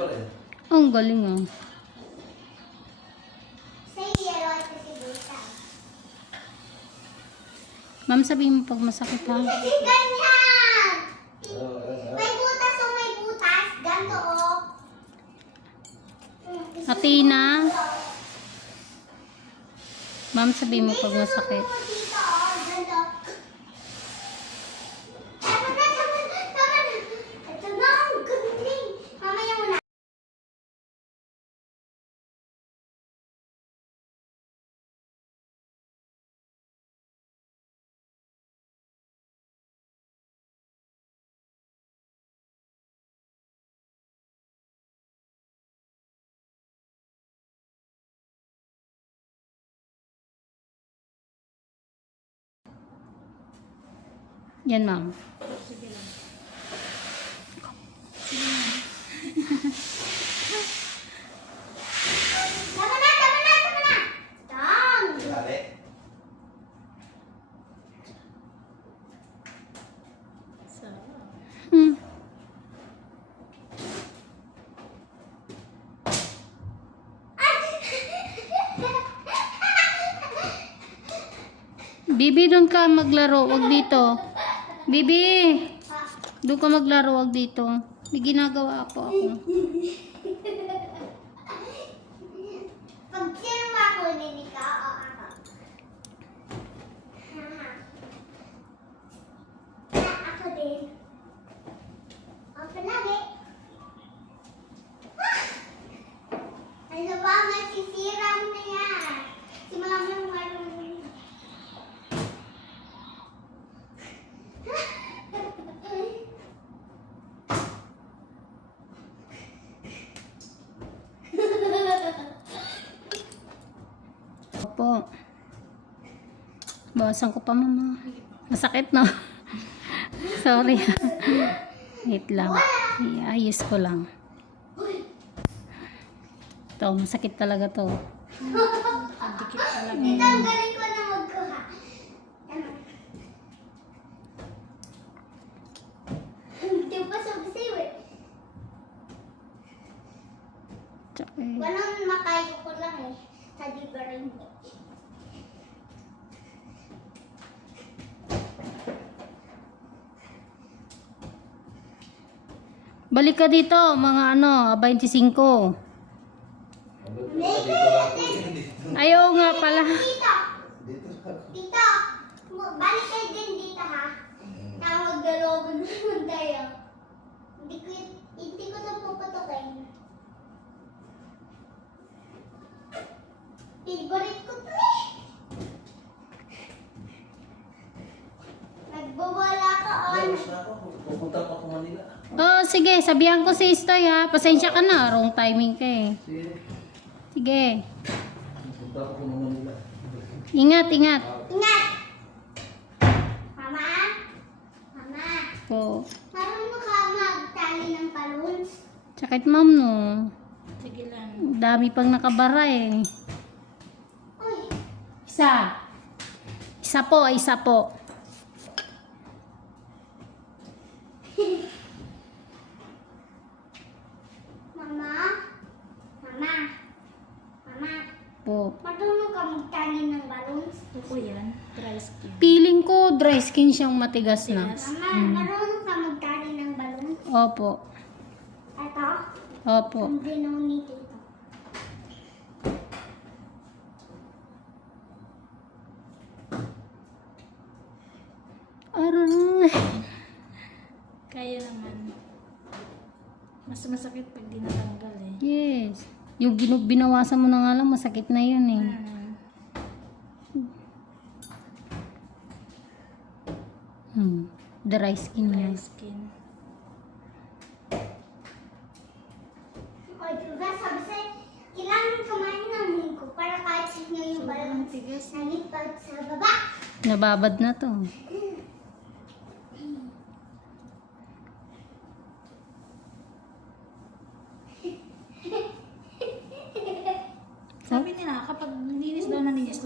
pa rin. Ang galing ah. Ma'am, sabihin mo pag masakit ha. Kasi ganyan! Oo, May butas o may butas. Ganto o. Atina. Ma'am, sabihin mo pag masakit. Yan, ma'am. Tama na, tama na, tama na. Tang. Dali. Hmm. Bibi, doon ka maglaro. Wag dito. Bibi, doon ka maglaro. Wag dito. May ginagawa po ako. Pag sino ba ako, Ninika o ako? Haha. Ah, ako din. Ako palagi. Ah! Ano ba, masisira mo na yan. Si mama yung marunong. Opo. Bawasan ko pa, mama. Masakit, no? Sorry. Wait lang. Iayos ko lang. Ito, masakit talaga to. Ang galing ko na magkuha. Ano? Hindi pa sabi eh. Tsaka, eh, Ganun makayo ko lang eh. Sa different Balik ka dito, mga ano, 25. Dito lang. Dito. Ayaw nga pala. Dito mo- Balik kayo din dito ha. Tawag galoban naman tayo. Hindi ko, hindi ko na pupatukin. Favorite ko to eh. Nagbawala ka on. Ako. Pupunta pa ako Manila. Oh, sige, sabihan ko si Istoy ha. Pasensya ka na, wrong timing ka eh. Sige. Ingat, ingat. Ingat! Mama? Mama? Po. Marunong ka magtali ng balloons? Sakit ma'am no. Sige lang. Dami pang nakabara eh. Uy! Isa. Isa po, isa po. Mama? Mama? Mama? Po. Marunong ka magtali ng balloons? Opo yan, dry skin. Feeling ko dry skin siyang matigas na. Mama, marunong ka magtali ng balloons? Opo. Ito? Opo. Ang ginawa ni Tito. Aray. Kaya naman. Mas masakit pag di natanggal eh. Yes. Yung ginu- binawasan mo na nga lang, masakit na yun eh. Hmm, Hmm. Dry skin dry yan. skin. O, diba sabi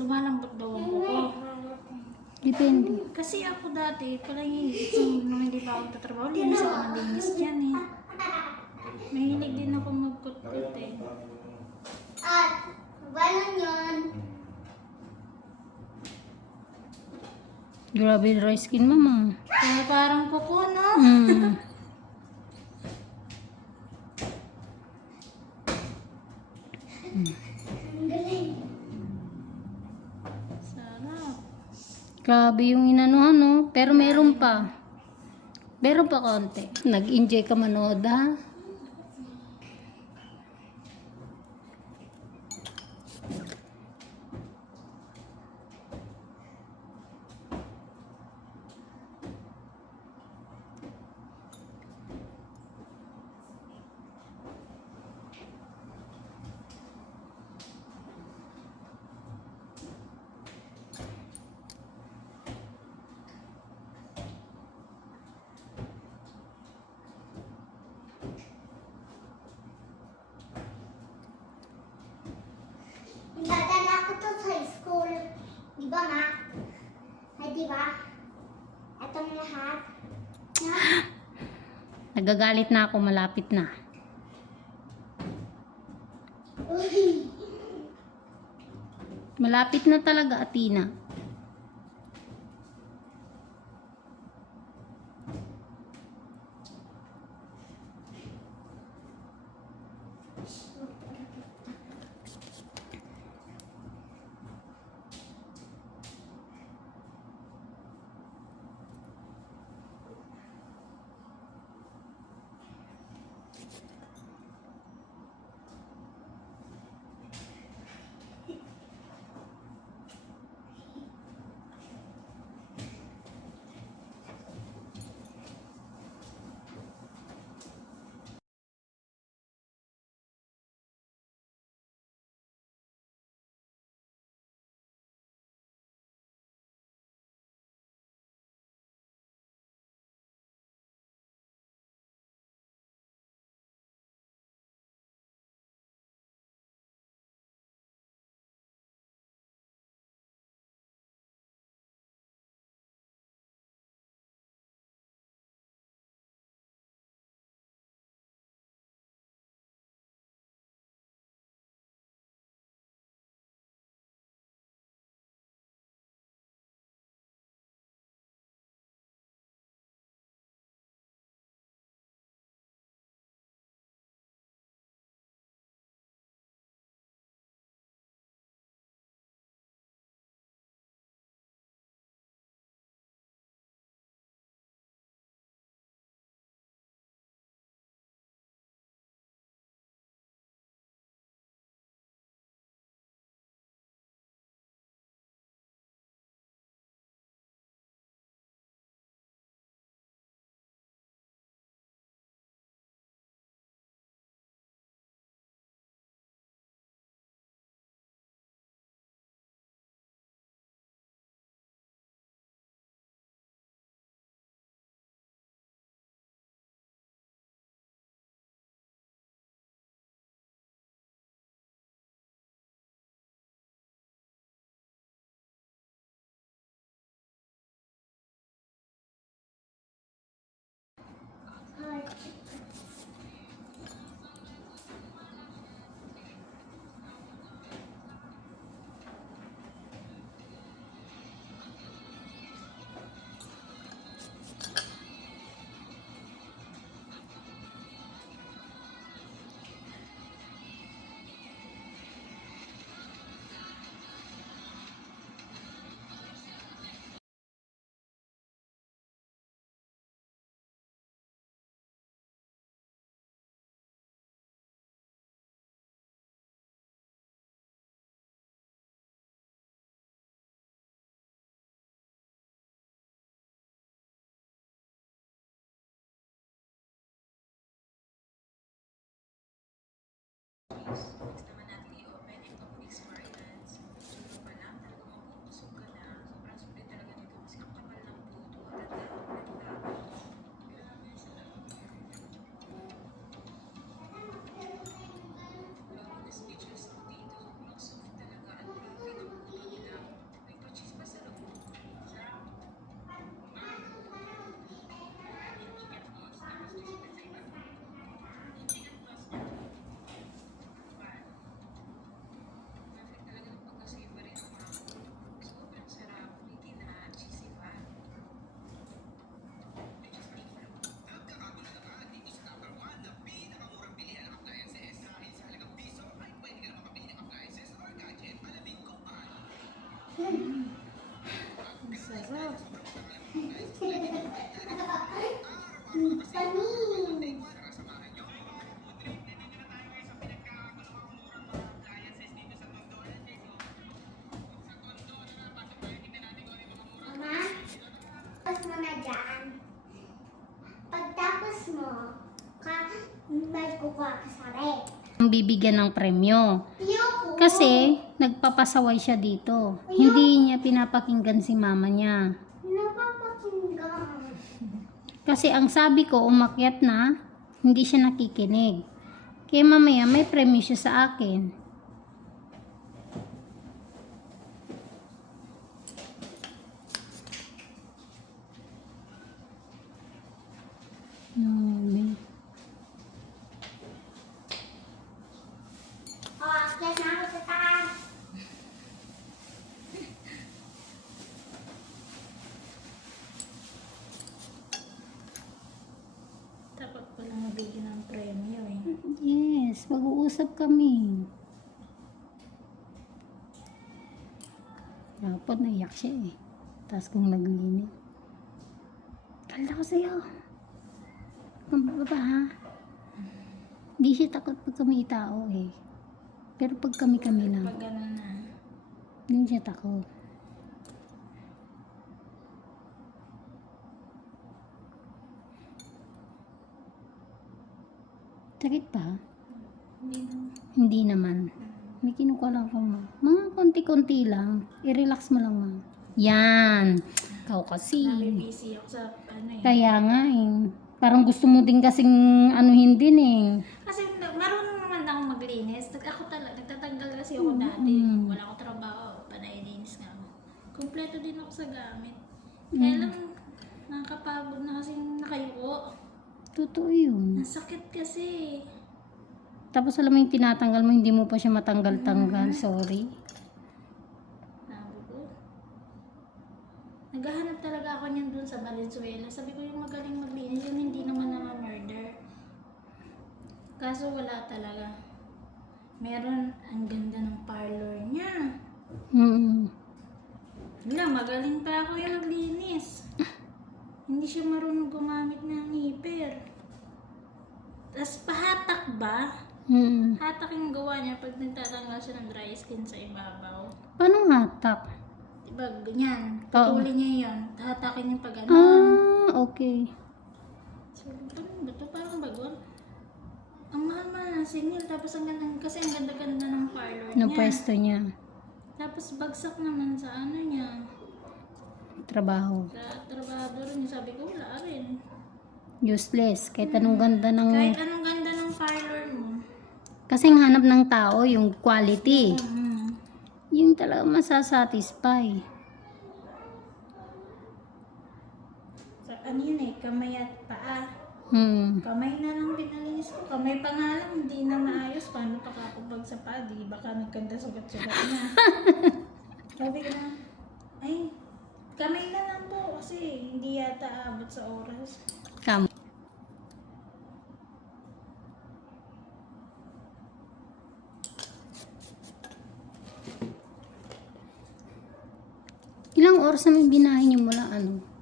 lumalambot daw ang kuko. Depende. Kasi ako dati, palagi nung hindi pa ako tatrabaho, linis ako ng linis dyan eh. Mahilig din ako magkutkut eh. At, walang yun. Grabe dry skin, mama. Kaya parang kuko, no? Mm. mm. Grabe yung inanuhan, no? Pero meron pa. Meron pa konti. Nag-enjoy ka manood, ha? Dadala ako to sa school. Di ba nga? Ay, di ba? Itong lahat. Na? Nagagalit na ako, malapit na. Uy. Malapit na talaga, Atina. Ang sarap. Panin. Mama, tapos mo na dyan. Pagtapos mo, ka, may kukuha ka sa rep. Ang bibigyan ng premyo. Ayoko. Kasi, nagpapasaway siya dito. Hindi niya pinapakinggan si mama niya. Napapakinggan. Kasi ang sabi ko, umakyat na, hindi siya nakikinig. Kaya mamaya, may premyo siya sa akin. Grabe. O, akyat na ako sa taas. Dapat pala mabigyan ng premyo eh. Yes, mag-uusap kami. Dapat naiyak siya eh. Tapos kung naglinis. Kala ko sa'yo. Kung ba ba ha? Hindi siya takot pag kami tao eh. Pero pag kami kami lang, Pag gano'n na. hindi siya takot. Sakit pa? Hindi na. Hindi naman. May kinukuha lang ko, ma. Mga konti-konti lang. I-relax mo lang, ma. Yan. Ikaw kasi. Nabibisi ako sa ano eh. Kaya nga eh. Parang gusto mo din kasing anuhin din eh. Kasi marunong naman ako maglinis. Nag- Ako talaga, nagtatanggal kasi ako dati. Mm. Wala ako trabaho, panay-linis nga ako. Kompleto din ako sa gamit. Mm. Kaya lang, nakakapagod na kasi nakayuko. Totoo yun. Ang sakit kasi. Tapos alam mo yung tinatanggal mo, hindi mo pa siya matanggal-tanggal. Sorry. Naghahanap talaga ako niyan dun sa Valenzuela. Sabi ko yung magaling maglinis, yun hindi naman na murder. Kaso wala talaga. Meron, ang ganda ng parlor niya. Mm. Wala, magaling pa ako yung maglinis. Hindi siya marunong gumamit ng hiper. Tapos pahatak ba? Mm. Hatak yung gawa niya pag nagtatanggal siya ng dry skin sa ibabaw. Paano hatak? Diba, ganyan. Putulin niya yun. Hatakin niya pag ano. Ah, okay. So, ano ba ito? Parang bagon. Ang mahal-mahal ng singil. Tapos ang ganda, kasi ang ganda-ganda ng parlor Ng niya. pwesto niya. Tapos bagsak naman sa ano niya. Trabaho. Sa trabador niya. Sabi ko, wala rin. Useless. Kahit anong ganda ng... Kahit anong ganda ng. Kasi ang hanap ng tao, yung quality. Mm. Yung talaga masasatisfy. So, ano yun eh, kamay at paa. Hmm. Kamay na lang pinalinis ko. Kamay pa nga lang, hindi na maayos. Paano pa kapag sa paa? Di baka nagkanda sugat-sugat na. Sabi ko na, ay, kamay na lang po kasi hindi yata abot sa oras. Oras naman binahin niyo mula ano?